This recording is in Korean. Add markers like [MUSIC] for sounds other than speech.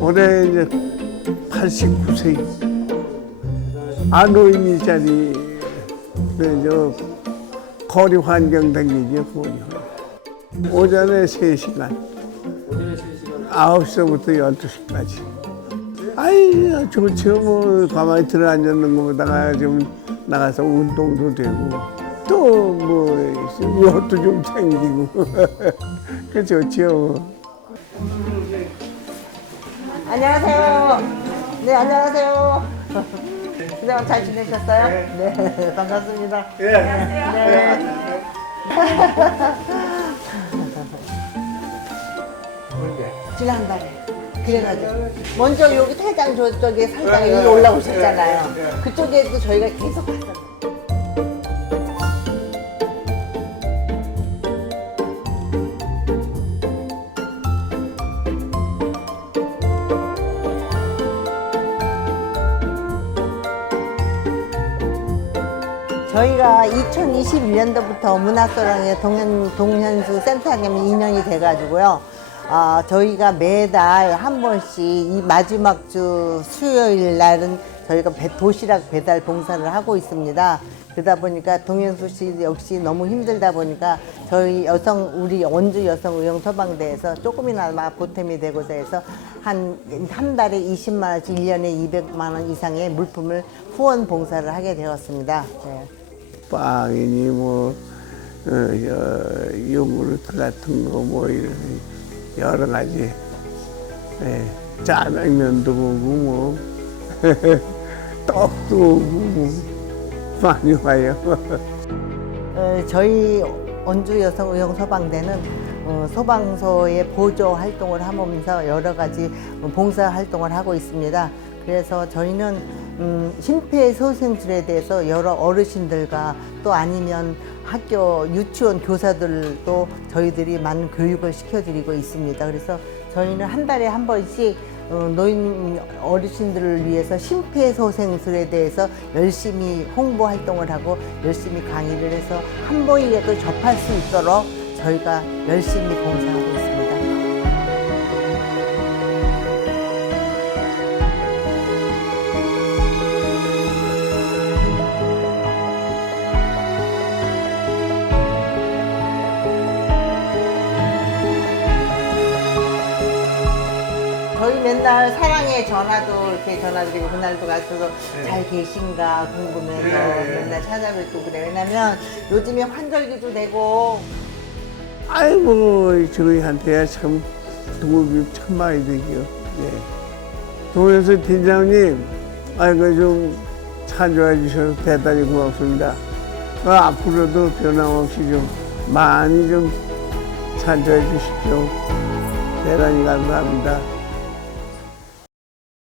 올해 이제 89세 안노인이 자리 그저 거리 환경 다니죠 거리. 오전에 3시간 오전에 3시간 9시부터 12시까지 아이 좋죠 뭐 가만히 들어 앉는 것보다가 좀 나가서 운동도 되고 또뭐 이것도 좀 챙기고 [LAUGHS] 그 좋죠 안녕하세요. 네, 안녕하세요. [LAUGHS] 그냥 잘 지내셨어요? 네, 반갑습니다. 네. 지난달에. 그래가지고 먼저 여기 태장 저쪽에 살다가 여기 올라오셨잖아요. 그쪽에도 저희가 계속 갔었어요. 저희가 2021년도부터 문학도랑의 동현, 동현수 센터님이 인연이 돼가지고요. 아, 저희가 매달 한 번씩 이 마지막 주 수요일 날은 저희가 배- 도시락 배달 봉사를 하고 있습니다. 그러다 보니까 동현수 씨 역시 너무 힘들다 보니까 저희 여성 우리 원주 여성 의용 소방대에서 조금이나마 보탬이 되고자 해서 한 한 달에 20만 원씩 1년에 200만 원 이상의 물품을 후원 봉사를 하게 되었습니다. 네. 빵이니 뭐 어, 여, 요구르트 같은 거 뭐 이런 여러 가지 예, 짜장면도 오고 뭐 [LAUGHS] 떡도 오고 뭐 많이 와요. 어, 저희 원주 여성 의용 소방대는 어, 소방서의 보조 활동을 하면서 여러 가지 봉사 활동을 하고 있습니다. 그래서 저희는 음, 심폐소생술에 대해서 여러 어르신들과 또 아니면 학교 유치원 교사들도 저희들이 많은 교육을 시켜드리고 있습니다. 그래서 저희는 한 달에 한 번씩 어, 노인 어르신들을 위해서 심폐소생술에 대해서 열심히 홍보 활동을 하고 열심히 강의를 해서 한 번이라도 접할 수 있도록 저희가 열심히 봉사하고 있습니다. 맨날 사랑의 전화도 이렇게 전화드리고 그날도 가서도 잘 계신가 궁금해서 맨날 찾아뵙고 그래. 왜냐면 요즘에 환절기도 되고 아이고 저희한테야 참 도움이 참 많이 되죠. 예. 동현수 팀장님, 아이고 좀 참조해 주셔서 대단히 고맙습니다. 그 앞으로도 변함없이 좀 많이 좀 참조해 주십시오. 대단히 감사합니다.